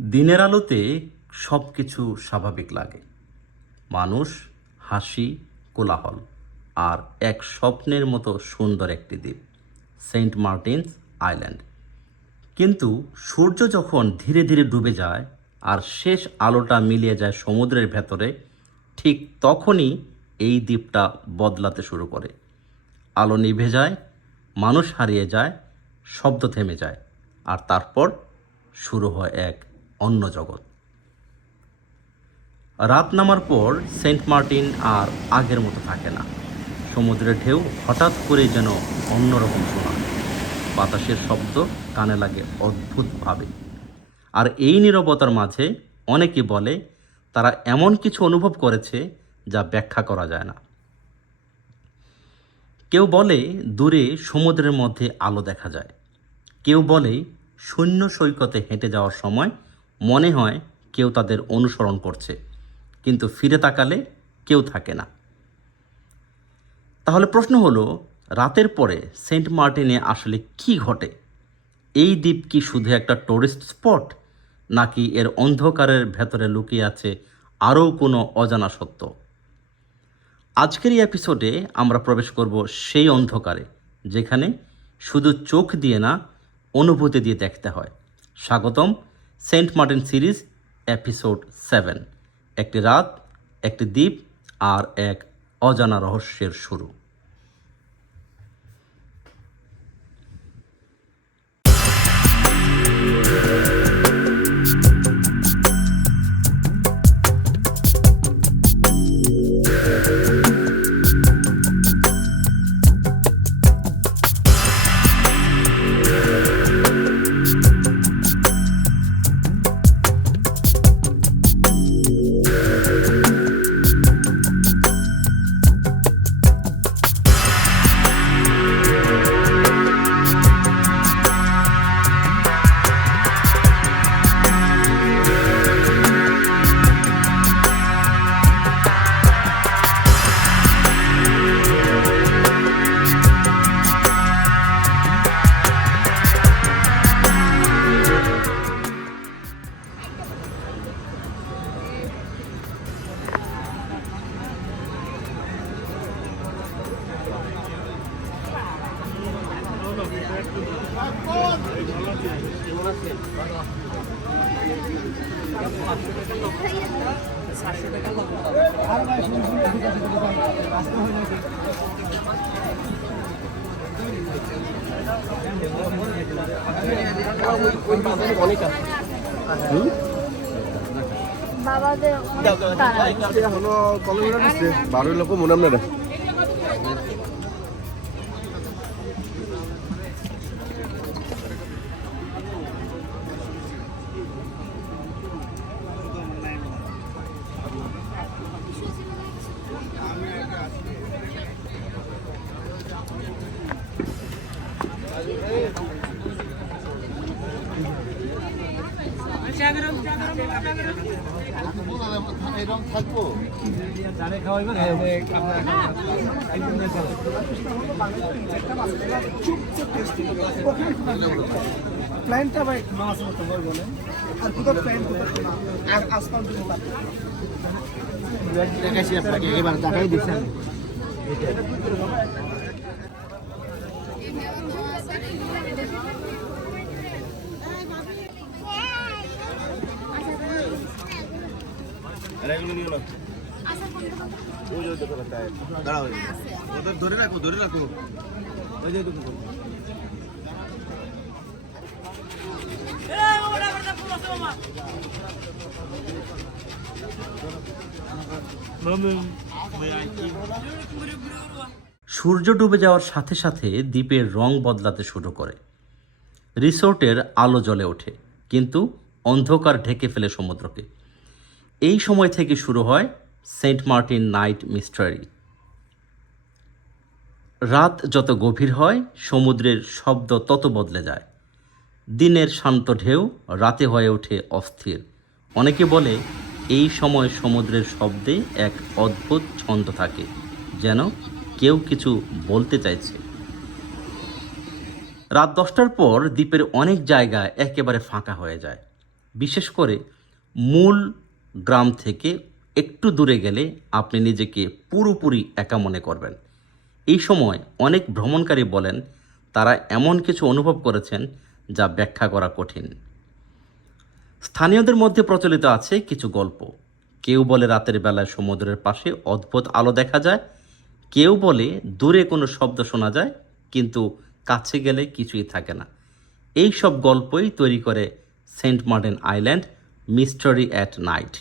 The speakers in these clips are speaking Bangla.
দিনের আলোতে সব কিছু স্বাভাবিক লাগে। মানুষ, হাসি, কোলাহল আর এক স্বপ্নের মতো সুন্দর একটি দ্বীপ, সেন্ট মার্টিনস আইল্যান্ড। কিন্তু সূর্য যখন ধীরে ধীরে ডুবে যায় আর শেষ আলোটা মিলিয়ে যায় সমুদ্রের ভেতরে, ঠিক তখনই এই দ্বীপটা বদলাতে শুরু করে। আলো নিভে যায়, মানুষ হারিয়ে যায়, শব্দ থেমে যায়, আর তারপর শুরু হয় এক অন্য জগৎ। রাত নামার পর সেন্ট মার্টিন আর আগের মতো থাকে না। সমুদ্রের ঢেউ হঠাৎ করে যেন অন্যরকম শোনায়। বাতাসের শব্দ কানে লাগে অদ্ভুতভাবে। আর এই নীরবতার মাঝে অনেকে বলে তারা এমন কিছু অনুভব করেছে যা ব্যাখ্যা করা যায় না। কেউ বলে দূরে সমুদ্রের মধ্যে আলো দেখা যায়, কেউ বলে শূন্য সৈকতে হেঁটে যাওয়ার সময় মনে হয় কেউ তাদের অনুসরণ করছে, কিন্তু ফিরে তাকালে কেউ থাকে না। তাহলে প্রশ্ন হলো, রাতের পরে সেন্ট মার্টিনে আসলে কি ঘটে? এই দ্বীপ কি শুধু একটা টুরিস্ট স্পট, নাকি এর অন্ধকারের ভেতরে লুকিয়ে আছে আরও কোনো অজানা সত্য? আজকের এই এপিসোডে আমরা প্রবেশ করব সেই অন্ধকারে, যেখানে শুধু চোখ দিয়ে না, অনুভূতি দিয়ে দেখতে হয়। স্বাগতম সেন্ট মার্টিন সিরিজ এপিসোড 7, একটি রাত, একটি দ্বীপ আর এক অজানা রহস্যের শুরু। এখনো কলম দিচ্ছে 12 লক্ষ মনে আপনারা থাকবো প্ল্যানটা ভাই মাছ মতো বলে আর কোথাও প্ল্যান আসমান দেখাইছি আপনাকে এবার দেখাই দিচ্ছেন ধরে রাখো ওই যে সূর্য ডুবে যাওয়ার সাথে সাথে দ্বীপের রং বদলাতে শুরু করে। রিসোর্টের আলো জ্বলে ওঠে, কিন্তু অন্ধকার ঢেকে ফেলে সমুদ্রকে। এই সময় থেকে শুরু হয় সেন্ট মার্টিন নাইট মিস্টারি। রাত যত গভীর হয়, সমুদ্রের শব্দ তত বদলে যায়। দিনের শান্ত ঢেউ রাতে হয়ে ওঠে অস্থির। অনেকে বলে এই সময় সমুদ্রের শব্দে এক অদ্ভুত ছন্দ থাকে, যেন কেউ কিছু বলতে চাইছে। রাত 10টার পর দ্বীপের অনেক জায়গা একেবারে ফাঁকা হয়ে যায়। বিশেষ করে মূল গ্রাম থেকে একটু দূরে গেলে আপনি নিজেকে পুরোপুরি একা মনে করবেন। এই সময় অনেক ভ্রমণকারী বলেন তারা এমন কিছু অনুভব করেছেন যা ব্যাখ্যা করা কঠিন। স্থানীয়দের মধ্যে প্রচলিত আছে কিছু গল্প। কেউ বলে রাতের বেলায় সমুদ্রের পাশে অদ্ভুত আলো দেখা যায়, কেউ বলে দূরে কোনো শব্দ শোনা যায় কিন্তু কাছে গেলে কিছুই থাকে না। এই সব গল্পই তৈরি করে Saint Martin island mystery at night.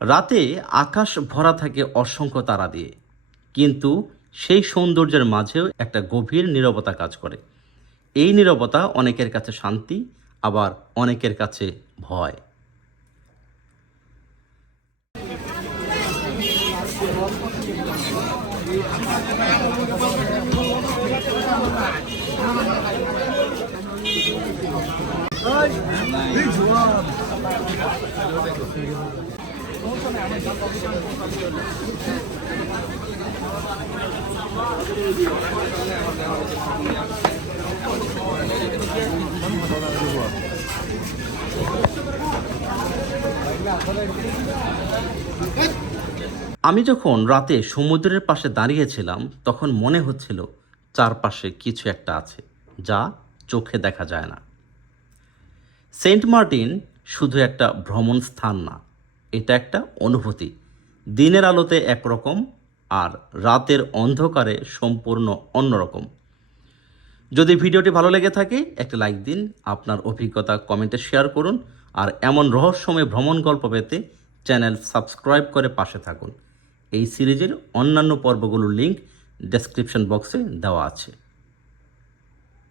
রাতে আকাশ ভরা থাকে অসংখ্য তারা দিয়ে, কিন্তু সেই সৌন্দর্যের মাঝেও একটা গভীর নীরবতা কাজ করে। এই নীরবতা অনেকের কাছে শান্তি, আবার অনেকের কাছে ভয়। আমি যখন রাতে সমুদ্রের পাশে দাঁড়িয়েছিলাম তখন মনে হচ্ছিল চারপাশে কিছু একটা আছে যা চোখে দেখা যায় না। সেন্ট মার্টিন শুধু একটা ভ্রমণ স্থান না, এটা একটা অনুভূতি। দিনের আলোতে একরকম আর রাতের অন্ধকারে সম্পূর্ণ অন্যরকম। যদি ভিডিওটি ভালো লেগে থাকে একটা লাইক দিন, আপনার অভিজ্ঞতা কমেন্টে শেয়ার করুন, আর এমন রহস্যময় ভ্রমণ গল্প পেতে চ্যানেল সাবস্ক্রাইব করে পাশে থাকুন। এই সিরিজের অন্যান্য পর্বগুলোর লিঙ্ক ডেসক্রিপশন বক্সে দেওয়া আছে।